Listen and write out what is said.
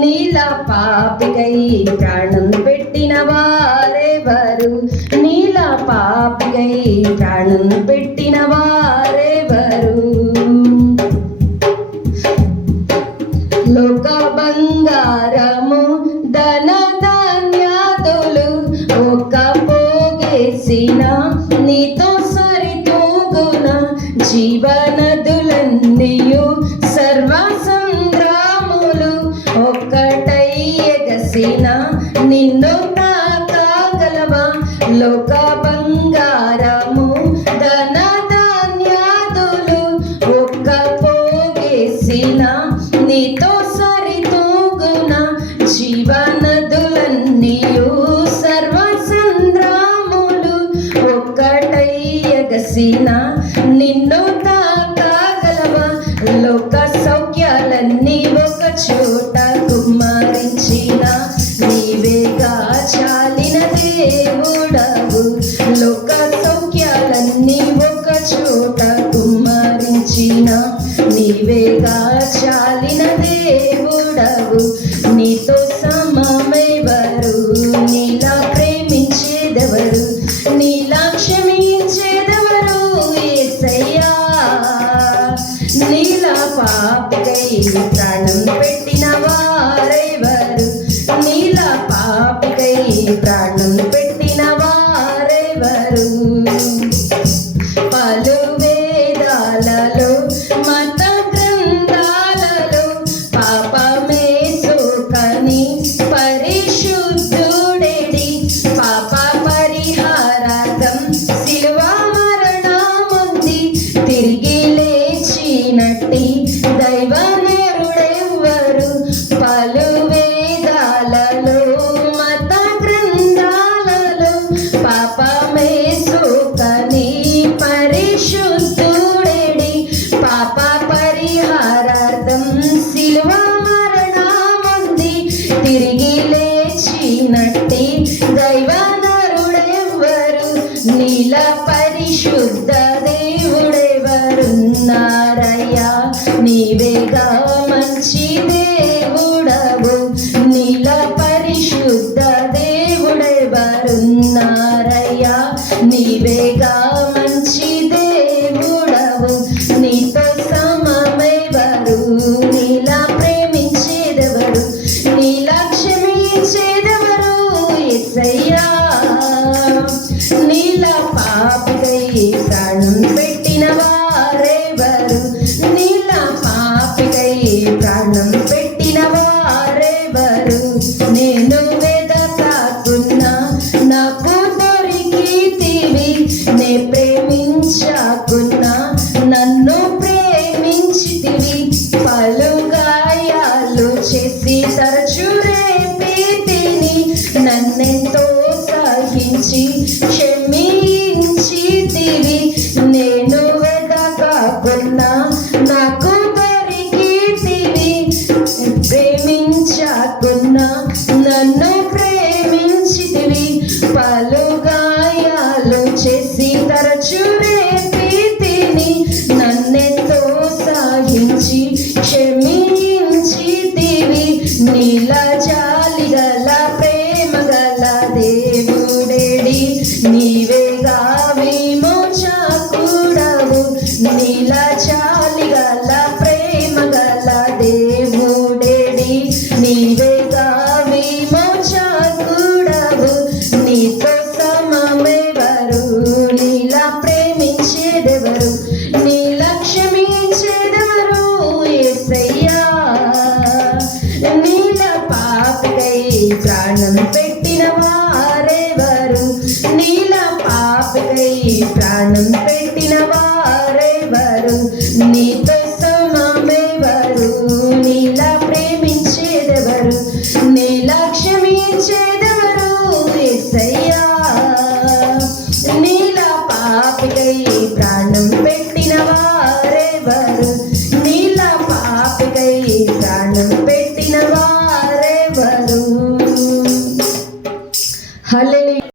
నీలా పాపికై ప్రాణం పెట్టిన వారెవరు? నీలా పాపికై ప్రాణం పెట్టిన వారెవరు? లోక బంగారము ధన ధాన్యాదులు ఒక పోగేసిన నీతో సరితూగున జీవనదులన్నీయు సర్వ సంగ్రాములు ఒక్కటై ఎగసిన నిన్ను తాకగలవా? లోక బంగారము ధన ధాన్యాదులు ఒక్క పోగేసిన నీతో సరితూగున జీవనదులన్నీయు సర్వ సంద్రాములు ఒక్కటై ఎగసిన నిన్ను తాకగలవా? లోక సౌఖ్యాలన్నీ ఒక చోట కుమ్మరించిన నీవేగా చాలిన దేవుడవు. లోక సౌఖ్యాలన్నీ ఒక చోట కుమ్మరించిన నీవేగా చాలిన దేవుడవు. నీతో సమమెవరు? నీలా ప్రేమించేదెవరు? నీలా క్షమించేదెవరు? యేసయ్యా. నీలా పాపికై ప్రాణం పెట్టిన వారెవరు? నీలా పాపికై ప్రాణం పెట్టిన వారెవరు? పలు వేదాలలో మత గ్రంథాలలో పాపమే సోకని పరిశుద్ధుడెడి పాప పరిహారార్థం శిలువ మరణముంది తిరిగి లేచినట్టి దైవనరుడెవ్వరు? పలు వేదాలలో మత గ్రంథాలలో పాపమే సోకని పరిశుద్ధుడెడి పాప పరిహారార్థం శిలువ మరణముంది తిరిగి లేచినట్టి దైవనరుడెవ్వరు? నీల పరిశుద్ధ దేవుడెవరున్నారయ్యా? నీవేగా మంచి దేవుడవు. నీల పరిశుద్ధ దేవుడెవరున్నారయ్యా? నీవేగా మంచి దేవుడవు. నీతో సమమెవరు? నీలా ప్రేమించేదెవరు? నీలా క్షమించేదెవరు? యేసయ్యా. నీలా పాపికై ప్రాణం పెట్టిన వారెవరు? నీలా పాపికై ప్రాణం పెట్టిన వారెవరు? నేను వెదకకున్నా నాకు దొరికితివి, నే ప్రేమించకున్నా నన్ను ప్రేమించితివి. పలు గాయాలు చేసి తరచు రేపితిని, నన్నెంతో సహించి క్షమించితివి. నేను వెదకకున్నా నాకు దొరికితివి, ప్రేమించకున్నా నన్ను ప్రేమించితివి. పలు గాయాలు చేసి తరచు రేపితిని, నన్నెంతో సహించి క్షమించితివి. నీలా